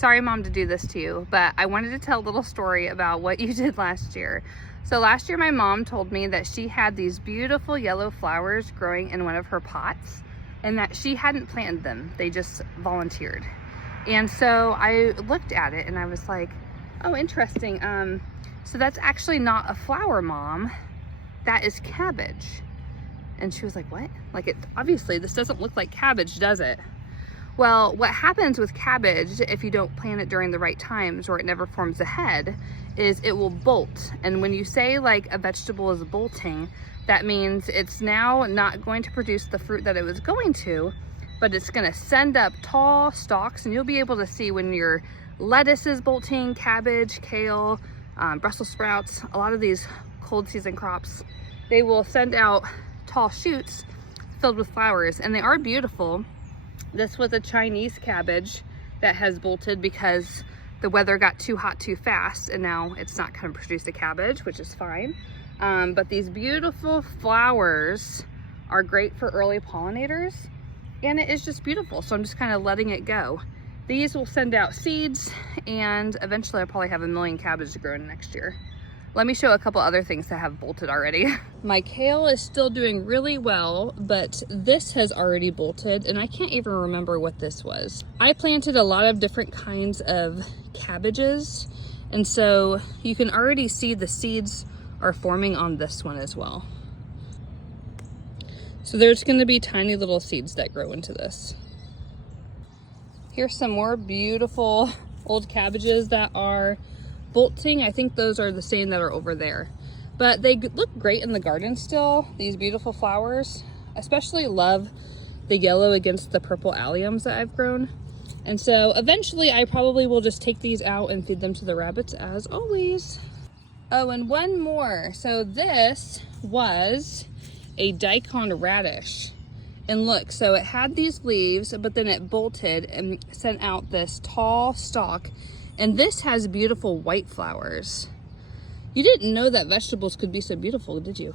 sorry mom to do this to you, but I wanted to tell a little story about what you did last year. So last year my mom told me that she had these beautiful yellow flowers growing in one of her pots and that she hadn't planted them. They just volunteered. And so I looked at it and I was like, oh, interesting. So that's actually not a flower, Mom. That is cabbage. And she was like, what? Like, obviously this doesn't look like cabbage, does it? Well, what happens with cabbage if you don't plant it during the right times or it never forms a head is it will bolt. And when you say like a vegetable is bolting, that means it's now not going to produce the fruit that it was going to, but it's gonna send up tall stalks, and you'll be able to see when your lettuce is bolting, cabbage, kale, Brussels sprouts, a lot of these cold season crops, they will send out tall shoots filled with flowers, and they are beautiful. This was a Chinese cabbage that has bolted because the weather got too hot too fast, and now it's not going to produce a cabbage, which is fine. But these beautiful flowers are great for early pollinators, and it is just beautiful. So I'm just kind of letting it go. These will send out seeds, and eventually I'll probably have 1 million cabbage growing next year. Let me show a couple other things that have bolted already. My kale is still doing really well, but this has already bolted, and I can't even remember what this was. I planted a lot of different kinds of cabbages, and so you can already see the seeds are forming on this one as well. So there's going to be tiny little seeds that grow into this. Here's some more beautiful old cabbages that are bolting. I think those are the same that are over there, but they look great in the garden still. These beautiful flowers, especially love the yellow against the purple alliums that I've grown. And so eventually I probably will just take these out and feed them to the rabbits as always. Oh, and one more. So this was a daikon radish. And look, so it had these leaves, but then it bolted and sent out this tall stalk. And this has beautiful white flowers. You didn't know that vegetables could be so beautiful, did you?